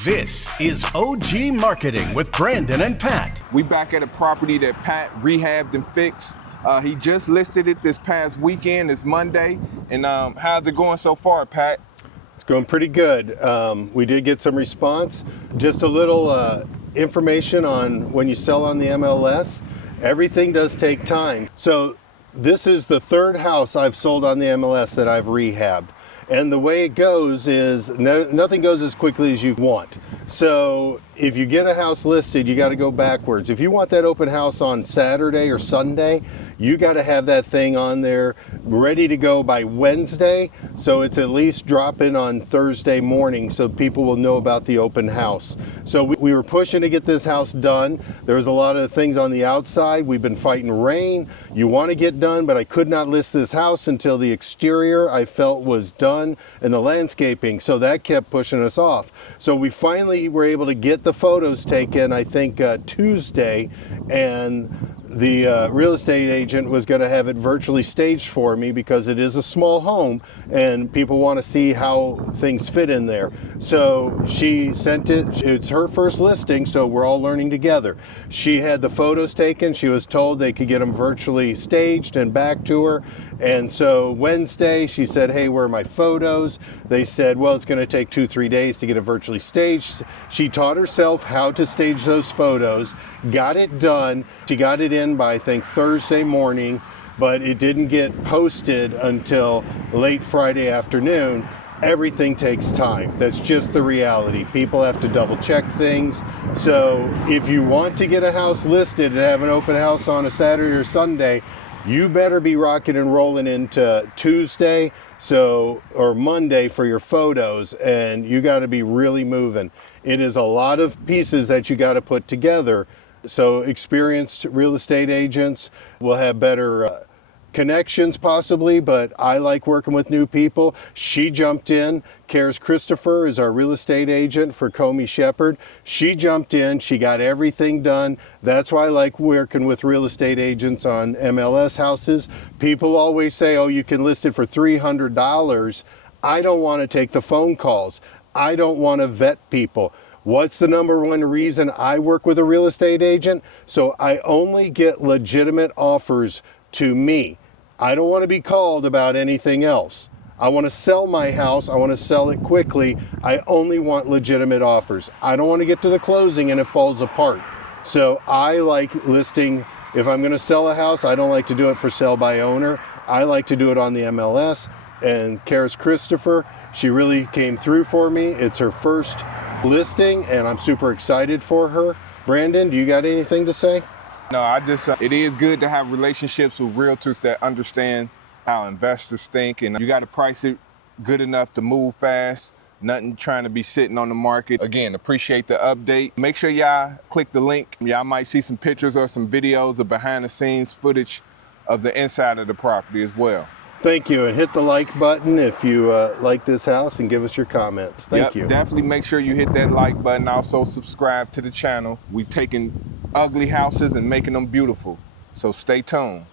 This is OG Marketing with Brandon and Pat. We back at a property that Pat rehabbed and fixed. He just listed it this past weekend. It's Monday. And how's it going so far, Pat? It's going pretty good. We did get some response. Just a little information on when you sell on the MLS. Everything does take time. So this is the third house I've sold on the MLS that I've rehabbed. And the way it goes is nothing goes as quickly as you want. So if you get a house listed, you got to go backwards. If you want that open house on Saturday or Sunday, you got to have that thing on there ready to go by Wednesday. So it's at least dropping on Thursday morning so people will know about the open house. So we were pushing to get this house done. There was a lot of things on the outside. We've been fighting rain. You want to get done, but I could not list this house until the exterior I felt was done and the landscaping. So that kept pushing us off. So we finally were able to get the photos taken, I think Tuesday, and the real estate agent was going to have it virtually staged for me because it is a small home and people want to see how things fit in there. So she sent it. It's her first listing, so we're all learning together. She had the photos taken. She was told they could get them virtually staged and back to her. And so Wednesday she said, hey, where are my photos? They said, well, it's going to take 2-3 days to get it virtually staged. She taught herself how to stage those photos, got it done. She got it in by, I think, Thursday morning, but it didn't get posted until late Friday afternoon. Everything takes time. That's just the reality. People have to double check things. So if you want to get a house listed and have an open house on a Saturday or Sunday, you better be rocking and rolling into Tuesday or Monday for your photos, and you got to be really moving. It is a lot of pieces that you got to put together. So experienced real estate agents will have better connections possibly, but I like working with new people. She jumped in. Karis Christopher is our real estate agent for Comey Shepherd. She jumped in. She got everything done. That's why I like working with real estate agents on MLS houses. People always say, oh, you can list it for $300. I don't want to take the phone calls. I don't want to vet people. What's the number one reason I work with a real estate agent? So I only get legitimate offers to me. I don't want to be called about anything else. I want to sell my house. I want to sell it quickly. I only want legitimate offers. I don't want to get to the closing and it falls apart. So I like listing. If I'm going to sell a house, I don't like to do it for sale by owner. I like to do it on the MLS. And Karis Christopher, she really came through for me. It's her first listing and I'm super excited for her. Brandon, do you got anything to say? No, it is good to have relationships with realtors that understand how investors think, and you got to price it good enough to move fast. Nothing trying to be sitting on the market. Again, appreciate the update. Make sure y'all click the link. Y'all might see some pictures or some videos of behind the scenes footage of the inside of the property as well. Thank you, and hit the like button if you like this house and give us your comments. Thank you. Definitely make sure you hit that like button. Also subscribe to the channel. We've taken ugly houses and making them beautiful. So stay tuned.